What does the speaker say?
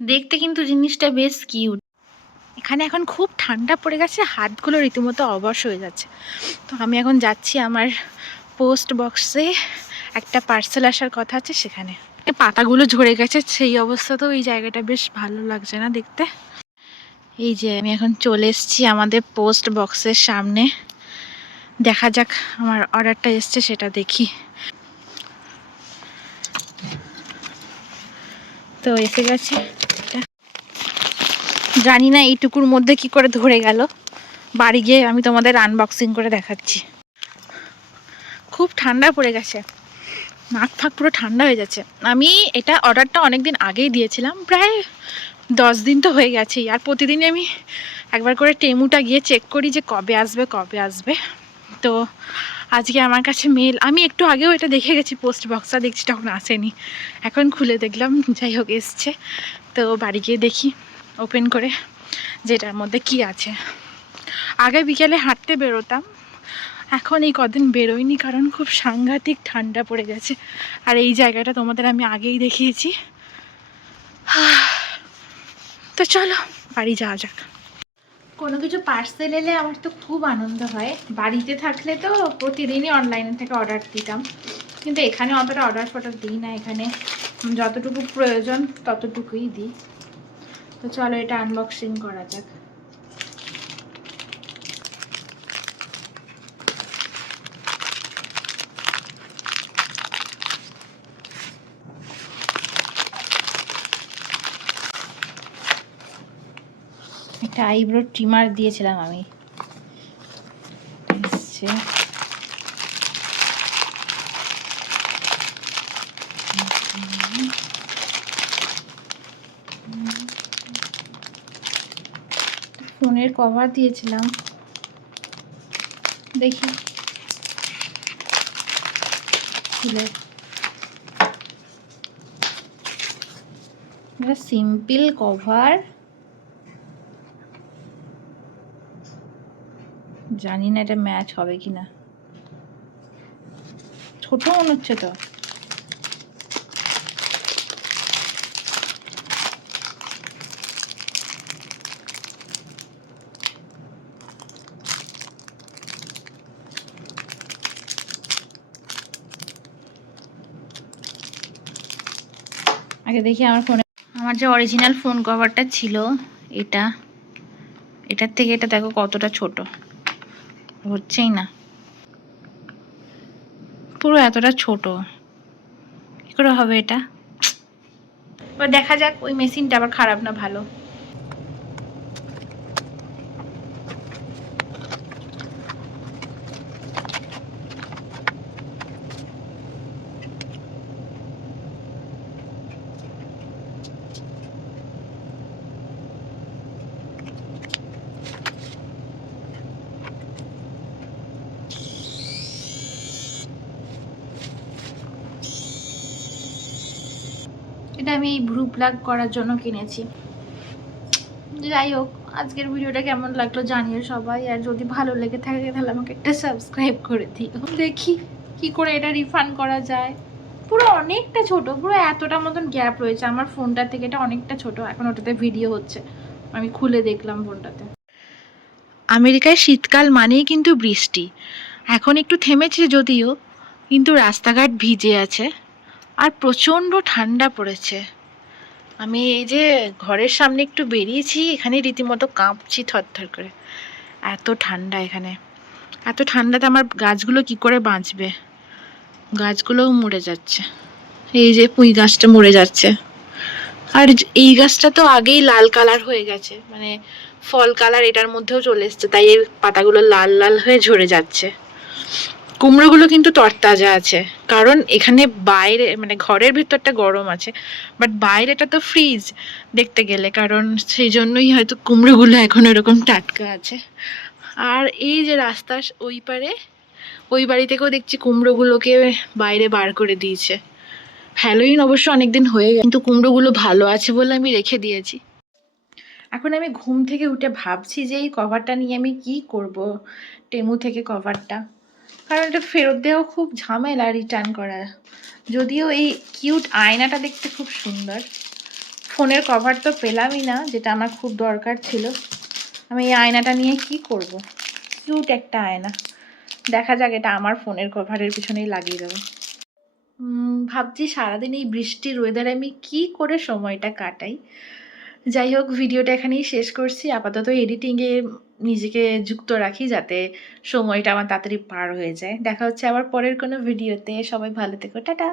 দেখতে কিন্তু জিনিসটা বেশ কিউট। এখানে এখন খুব ঠান্ডা পড়ে গেছে, হাতগুলো রীতিমতো অবশ হয়ে যাচ্ছে। তো আমি এখন যাচ্ছি আমার পোস্ট বক্সে একটা পার্সেল আসার কথা আছে সেখানে। পাতাগুলো ঝরে গেছে, সেই অবস্থাতেও এই জায়গাটা বেশ ভালো লাগছে না দেখতে। এই যে আমি এখন চলে এসেছি আমাদের পোস্ট বক্সের সামনে। দেখা যাক আমার অর্ডারটা এসছে সেটা দেখি। তো এসে গেছে, জানি না এইটুকুর মধ্যে কি করে ধরে গেল। বাড়ি গিয়ে আমি তোমাদের আনবক্সিং করে দেখাচ্ছি। খুব ঠান্ডা পড়ে গেছে, নাক ফাঁক পুরো ঠান্ডা হয়ে যাচ্ছে। আমি এটা অর্ডারটা অনেক দিন আগেই দিয়েছিলাম, প্রায় 10 দিন তো হয়ে গেছেই। আর প্রতিদিনই আমি একবার করে টেমুটা গিয়ে চেক করি যে কবে আসবে কবে আসবে। তো আজকে আমার কাছে মেল, আমি একটু আগেও এটা দেখে গেছি পোস্ট বক্সটা, দেখছি তখন আসেনি, এখন খুলে দেখলাম যাই হোক এসছে। তো বাড়ি গিয়ে দেখি ওপেন করে যেটার মধ্যে কি আছে। আগে বিকেলে হাঁটতে বেরোতাম, এখন এই কদিন বেরোয়নি কারণ খুব সাংঘাতিক ঠান্ডা পড়ে গেছে। আর এই জায়গাটা তোমাদের আমি আগেই দেখিয়েছি। তো চলো বাড়ি যাওয়া যাক। কোনো কিছু পার্সেল এলে আমার তো খুব আনন্দ হয়। বাড়িতে থাকলে তো প্রতিদিনই অনলাইন থেকে অর্ডার দিতাম, কিন্তু এখানে অতটা অর্ডার ফর্ডার দিই না। এখানে যতটুকু প্রয়োজন ততটুকুই দিই। তো চলো এটা আনবক্সিং করা যাক। একটা আইব্রো ট্রিমার দিয়েছিলাম আমি, এসছে। ফোনের কভার দিয়েছিলাম, দেখি খুলে। এটা সিম্পল কভার, জানি না এটা ম্যাচ হবে কিনা। ছোট মনে হচ্ছে তো। আগে দেখি আমার ফোনে, আমার যে অরিজিনাল ফোন কভারটা ছিল এটা, এটার থেকে এটা দেখো কতটা ছোট, হচ্ছেই না, পুরো এতটা ছোট, কি করে হবে এটা। এবার দেখা যাক ওই মেশিনটা আবার খারাপ না ভালো। এটা আমি এই ভ্রু প্লাগ করার জন্য কিনেছি। যাই হোক, আজকের ভিডিওটা কেমন লাগলো জানিও সবাই, আর যদি ভালো লেগে থাকে তাহলে আমাকে একটা সাবস্ক্রাইব করে দিও। দেখি কি করে এটা রিফান্ড করা যায়। পুরো অনেকটা ছোট, পুরো এতটা মতন গ্যাপ রয়েছে আমার ফোনটা থেকে, এটা অনেকটা ছোট। এখন ওটাতে ভিডিও হচ্ছে, আমি খুলে দেখলাম ফোনটাতে। আমেরিকায় শীতকাল মানেই কিন্তু বৃষ্টি। এখন একটু থেমেছে যদিও, কিন্তু রাস্তাঘাট ভিজে আছে আর প্রচণ্ড ঠান্ডা পড়েছে। আমি এই যে ঘরের সামনে একটু বেরিয়েছি, এখানে রীতিমতো কাঁপছি থরথর করে, এত ঠান্ডা এখানে। এত ঠান্ডাতে আমার গাছগুলো কি করে বাঁচবে, গাছগুলোও মরে যাচ্ছে। এই যে পুঁই গাছটা মরে যাচ্ছে, আর এই গাছটা তো আগেই লাল কালার হয়ে গেছে, মানে ফল কালার এটার মধ্যেও চলে এসছে, তাই এর পাতাগুলো লাল লাল হয়ে ঝরে যাচ্ছে। কুমড়োগুলো কিন্তু তরতাজা আছে, কারণ এখানে বাইরে মানে ঘরের ভেতরটা গরম আছে, বাট বাইরেটা তো ফ্রিজ দেখতে গেলে, কারণ সেই জন্যই হয়তো কুমড়োগুলো এখন এরকম টাটকা আছে। আর এই যে রাস্তার ওই পারে, ওই বাড়ি থেকেও দেখছি কুমড়োগুলোকে বাইরে বার করে দিয়েছে। হ্যালোইন অবশ্য অনেকদিন হয়ে গেছে, কিন্তু কুমড়োগুলো ভালো আছে বলে আমি রেখে দিয়েছি। এখন আমি ঘুম থেকে উঠে ভাবছি যে এই কভারটা নিয়ে আমি কি করব, টেমু থেকে কভারটা, কারণ এটা ফেরত দেওয়া খুব ঝামেলা রিটার্ন করা। যদিও এই কিউট আয়নাটা দেখতে খুব সুন্দর, ফোনের কভার তো পেলামই না, যেটা আমার খুব দরকার ছিল। আমি এই আয়নাটা নিয়ে কি করব? কিউট একটা আয়না। দেখা যাক, এটা আমার ফোনের কভারের পিছনেই লাগিয়ে দেবো। ভাবছি সারাদিন এই বৃষ্টির ওয়েদারে আমি কি করে সময়টা কাটাই। যাই হোক, ভিডিওটা এখানেই শেষ করছি। আপাতত এডিটিংয়ে নিজেকে যুক্ত রাখি, যাতে সময়টা আমার তাড়াতাড়ি পার হয়ে যায়। দেখা হচ্ছে আবার পরের কোনো ভিডিওতে। সবাই ভালো থেকো, টাটা।